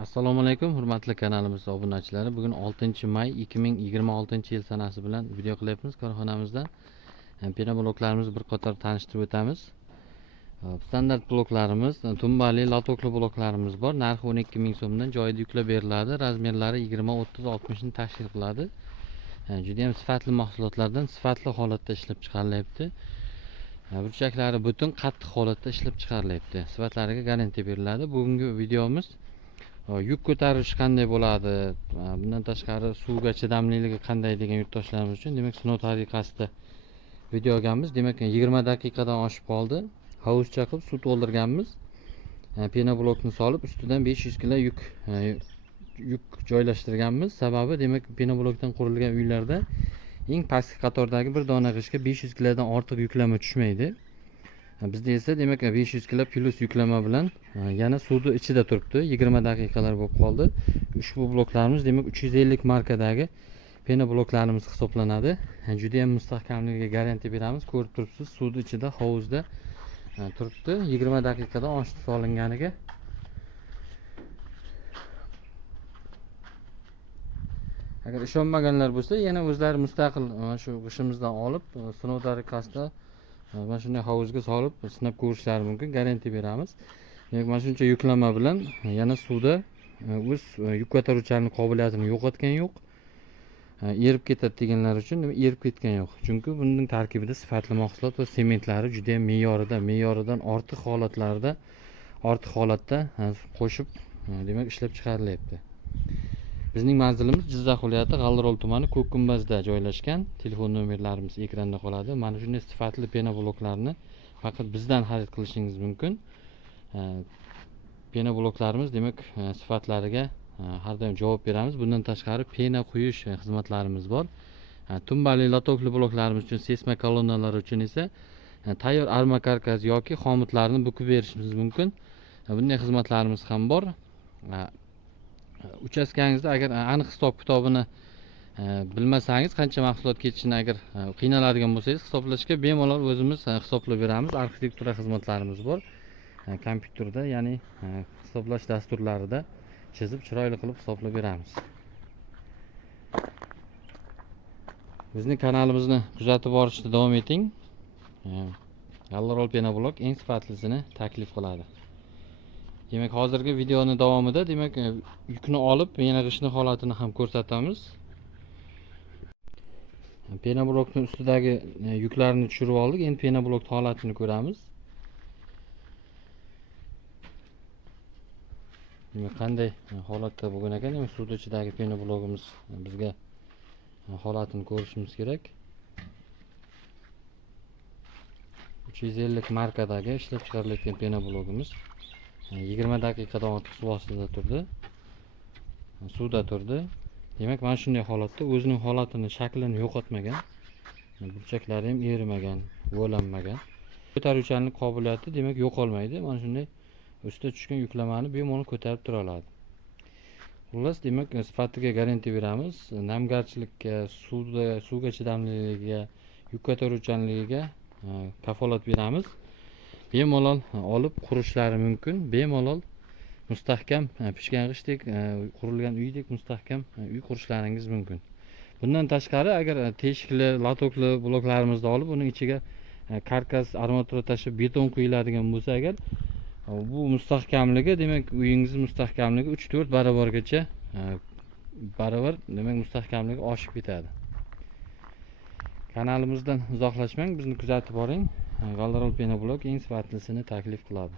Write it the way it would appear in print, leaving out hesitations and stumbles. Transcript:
Assalomu alaykum hurmatli kanalimiz obunachilari. Bugun 6-may 2026-yil sanasi bilan video qilyapmiz. Korxonamizdan pena bloklarimizni bir qator tanishtirib o'tamiz. Standart bloklarimiz tumbali latokli bloklarimiz bor. Narxi 12 ming so'mdan joyida yuklab beriladi. Razmerlari 20, 30, 60 ni tashkil qiladi. Juda ham sifatli mahsulotlardan sifatli holatda ishlab chiqarilyapti. Burchaklari butun qattiq holatda ishlab chiqarilyapti. Sifatlariga garantiya beriladi. Bugungi videomiz yuk ko'tarish qanday bo'ladi, bundan tashqari suvga chidamliligi qanday degan yurtdoshlarimiz uchun demak sinov tariqasida video olganmiz. Demak 20 daqiqadan oshib qoldi. Hovuzcha qilib suv to'ldirganmiz. Pena blokni solib ustidan 500 kg yuk joylashtirganmiz. Sababi demak pena blokdan qurilgan uylarda eng pastki qatordagi bir dona g'ishtga 500 kg dan ortiq yuklama tushmaydi. Bizda esa demak 500 kg plus yuklama bilan yana suvni ichida turibdi. 20 daqiqalar bo'lib qoldi. Ushbu bloklarimiz demak 350 markadagi pena bloklarimiz hisoblanadi. Juda ham mustahkamligiga garantiya beramiz. Ko'rib turibsiz, suvni ichida hovuzda turibdi. 20 daqiqada oshib solinganiga agar ishonmaganlar bo'lsa, yana o'zlari mustaqil shu g'ishimizdan olib sinov tariqasida mana shunday hovuzga solib sinab ko'rishlari mumkin. Garantiya beramiz. Demak, mana shuncha yuklama bilan yana suvda o'z yuk ko'taruvchanlik qobiliyatini yo'qotgan yo'q. Erib ketadi deganlar uchun erib ketgan yo'q. Chunki bunning tarkibida sifatli mahsulot va sementlari juda ham me'yoridan ortiq holatda qo'shib demak ishlab chiqarilyapti. Bizning manzilimiz Jizzax viloyati G'aldirol tumani Ko'kkumbazda joylashgan. Telefon nomerlarimiz ekranda qoladi. Mana shunday sifatli pena bloklarni faqat bizdan xarid qilishingiz mumkin. Pena bloklarimiz demak sifatlariga har doim javob beramiz. Bundan tashqari pena quyish xizmatlarimiz bor. Tumbali latokli bloklarimiz uchun sesma kolonnalari uchun esa tayyor arma karkas yoki xomutlarni bukib berishimiz mumkin. Bunday xizmatlarimiz ham bor. Uchastkangizda agar aniq hisob kitobini bilmasangiz, qancha mahsulot ketishini agar qiynaladigan bo'lsangiz, hisoblashga bemalol o'zimiz hisoblab beramiz. Arxitektura xizmatlarimiz bor. Kompyuterda, ya'ni hisoblash dasturlarida chizib chiroyli qilib hisoblab beramiz. Bizning kanalimizni kuzatib borishda davom eting. G'aldirol pena blok eng sifatlisini taklif qiladi. Demak, hozirgi videoni davomida demak yukni olib, yana g'ishtni holatini ham ko'rsatamiz. Pena blokning ustidagi yuklarni tushirib oldik. Endi pena blok holatini ko'ramiz. Demak, qanday holatda bo'lgan ekan? Demak, suv ichidagi pena blogimiz bizga holatini ko'rishimiz kerak. 350 markadagi ishlab chiqarilayotgan pena blogimiz 20 daqiqadan ortiq suv ostida turdi. Suvda turdi. Demak, mana shunday holatda o'zining holatini, shaklini yo'qotmagan. Burchaklari ham erimagan, bo'lanmagan. Ko'taruvchanlik qobiliyati demak yo'qolmaydi. Mana shunday ustida tushgan yuklamani bemalol ko'tarib tura oladi. Xullas, demak, sifatiga garantiya beramiz. Namgarchilikka, suvga chidamliligiga, yuk ko'taruvchanligiga kafolat beramiz. Bemalol olib qurishlari mumkin. Bemalol mustahkam pishgan g'ishtdek qurilgan uydek mustahkam uy qurishlaringiz mumkin. Bundan tashqari agar teshikli latokli bloklarimizni olib uning ichiga karkas, armatura tashib beton quyiladigan bo'lsa agar, bu mustahkamligi demak uyingiz mustahkamligi 3-4 barobargacha demak mustahkamligi oshib ketadi. Kanalimizdan uzoqlashmang, bizni kuzatib boring. G'aldirol pena blok eng sifatlisini taklif qiladi.